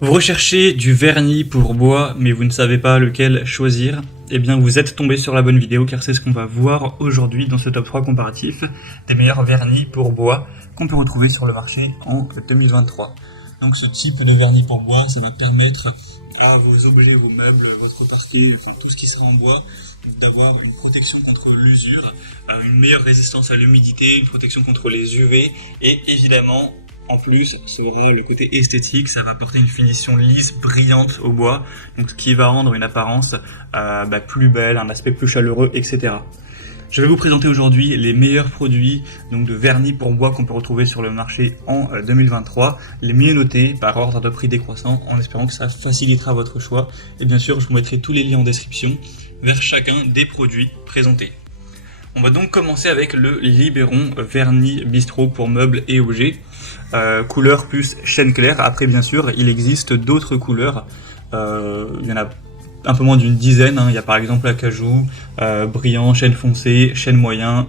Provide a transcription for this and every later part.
Vous recherchez du vernis pour bois, mais vous ne savez pas lequel choisir? Eh bien, vous êtes tombé sur la bonne vidéo, car c'est ce qu'on va voir aujourd'hui dans ce top 3 comparatif des meilleurs vernis pour bois qu'on peut retrouver sur le marché en 2023. Donc ce type de vernis pour bois, ça va permettre à vos objets, vos meubles, votre parquet, enfin, tout ce qui sera en bois, d'avoir une protection contre l'usure, une meilleure résistance à l'humidité, une protection contre les UV, et évidemment, en plus, sera le côté esthétique, ça va apporter une finition lisse, brillante au bois, donc ce qui va rendre une apparence plus belle, un aspect plus chaleureux, etc. Je vais vous présenter aujourd'hui les meilleurs produits donc de vernis pour bois qu'on peut retrouver sur le marché en 2023, les mieux notés par ordre de prix décroissant, en espérant que ça facilitera votre choix. Et bien sûr, je vous mettrai tous les liens en description vers chacun des produits présentés. On va donc commencer avec le Liberon vernis bistrot pour meubles et objets, couleur plus chêne clair. Après bien sûr il existe d'autres couleurs, il y en a un peu moins d'une dizaine, il y a par exemple acajou, brillant, chêne foncé, chêne moyen,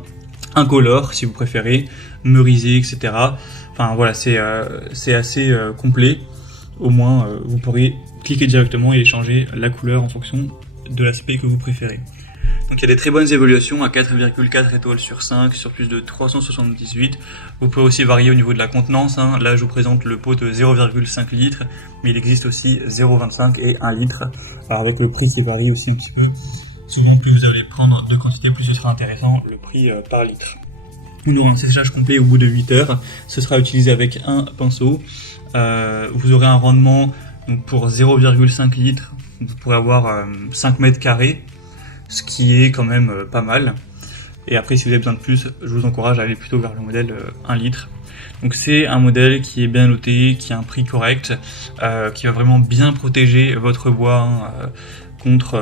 incolore si vous préférez, merisé, etc. Enfin voilà, c'est assez complet, au moins vous pourrez cliquer directement et changer la couleur en fonction de l'aspect que vous préférez. Donc il y a des très bonnes évaluations à 4,4 étoiles sur 5 sur plus de 378. Vous pouvez aussi varier au niveau de la contenance. Là je vous présente le pot de 0,5 litres, mais il existe aussi 0,25 et 1 litre. Alors avec le prix qui varie aussi un petit peu. Souvent plus vous allez prendre de quantité, plus ce sera intéressant le prix par litre. On aura un séchage complet au bout de 8 heures. Ce sera utilisé avec un pinceau. Vous aurez un rendement donc pour 0,5 litres. Vous pourrez avoir 5 mètres carrés. Ce qui est quand même pas mal. Et après, si vous avez besoin de plus, je vous encourage à aller plutôt vers le modèle 1 litre. Donc c'est un modèle qui est bien noté, qui a un prix correct, qui va vraiment bien protéger votre bois contre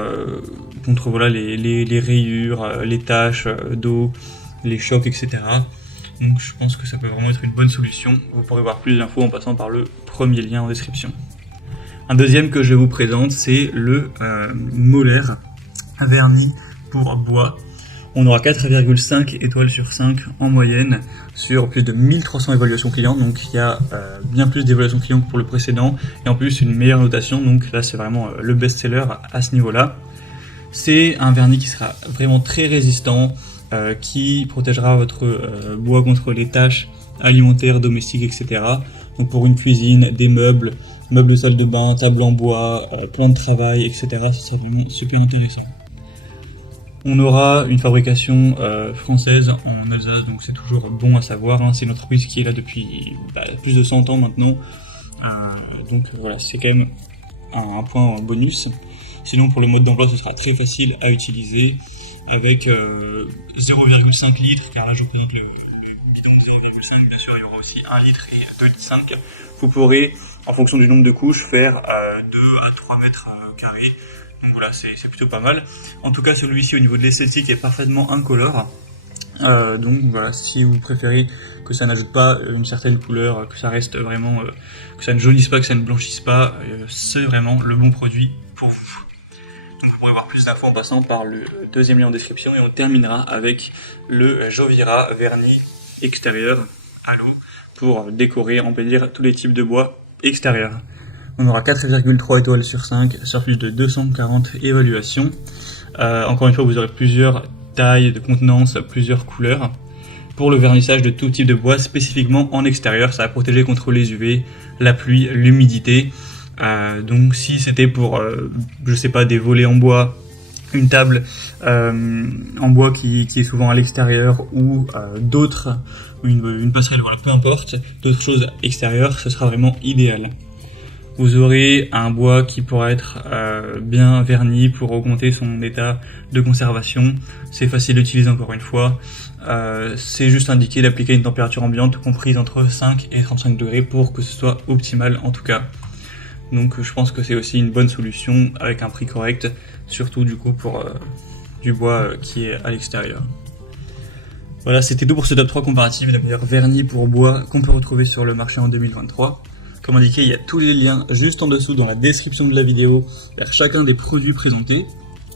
voilà, les rayures, les taches d'eau, les chocs, etc. Donc je pense que ça peut vraiment être une bonne solution. Vous pourrez voir plus d'infos en passant par le premier lien en description. Un deuxième que je vous présente, c'est le Molaire vernis pour bois. On aura 4,5 étoiles sur 5 en moyenne sur plus de 1300 évaluations clients, donc il y a bien plus d'évaluations clients que pour le précédent, et en plus une meilleure notation, donc là c'est vraiment le best-seller à ce niveau-là. C'est un vernis qui sera vraiment très résistant, qui protégera votre bois contre les taches alimentaires, domestiques, etc. Donc pour une cuisine, des meubles de salle de bain, table en bois, plan de travail, etc. C'est super intéressant. On aura une fabrication française en Alsace, donc c'est toujours bon à savoir. C'est une entreprise qui est là depuis plus de 100 ans maintenant. Donc voilà, c'est quand même un point en bonus. Sinon, pour le mode d'emploi, ce sera très facile à utiliser avec 0,5 litres, car là je vous présente le bidon de 0,5. Bien sûr, il y aura aussi 1 litre et 2,5 litres. Vous pourrez, en fonction du nombre de couches, faire 2 à 3 mètres carrés. Donc voilà, c'est plutôt pas mal. En tout cas, celui-ci au niveau de l'esthétique est parfaitement incolore. Donc voilà, si vous préférez que ça n'ajoute pas une certaine couleur, que ça reste vraiment, que ça ne jaunisse pas, que ça ne blanchisse pas, c'est vraiment le bon produit pour vous. Donc vous pourrez avoir plus d'infos en passant par le deuxième lien en description, et on terminera avec le Jovira vernis extérieur à l'eau pour décorer, embellir tous les types de bois extérieurs. On aura 4,3 étoiles sur 5 sur plus de 240 évaluations. Encore une fois, vous aurez plusieurs tailles de contenance, plusieurs couleurs. Pour le vernissage de tout type de bois, spécifiquement en extérieur, ça va protéger contre les UV, la pluie, l'humidité. Donc si c'était pour, je sais pas, des volets en bois, une table en bois qui est souvent à l'extérieur, ou d'autres, une passerelle, voilà, peu importe, d'autres choses extérieures, ce sera vraiment idéal. Vous aurez un bois qui pourra être bien verni pour augmenter son état de conservation. C'est facile d'utiliser encore une fois. C'est juste indiqué d'appliquer une température ambiante comprise entre 5 et 35 degrés pour que ce soit optimal en tout cas. Donc je pense que c'est aussi une bonne solution avec un prix correct, surtout du coup pour du bois qui est à l'extérieur. Voilà, c'était tout pour ce top 3 comparatif des meilleurs vernis pour bois qu'on peut retrouver sur le marché en 2023. Comme indiqué, il y a tous les liens juste en dessous dans la description de la vidéo vers chacun des produits présentés.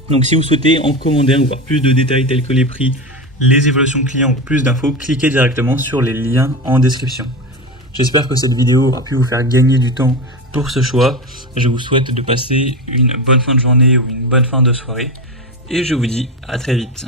Donc si vous souhaitez en commander un ou voir plus de détails tels que les prix, les évaluations clients ou plus d'infos, cliquez directement sur les liens en description. J'espère que cette vidéo aura pu vous faire gagner du temps pour ce choix. Je vous souhaite de passer une bonne fin de journée ou une bonne fin de soirée. Et je vous dis à très vite.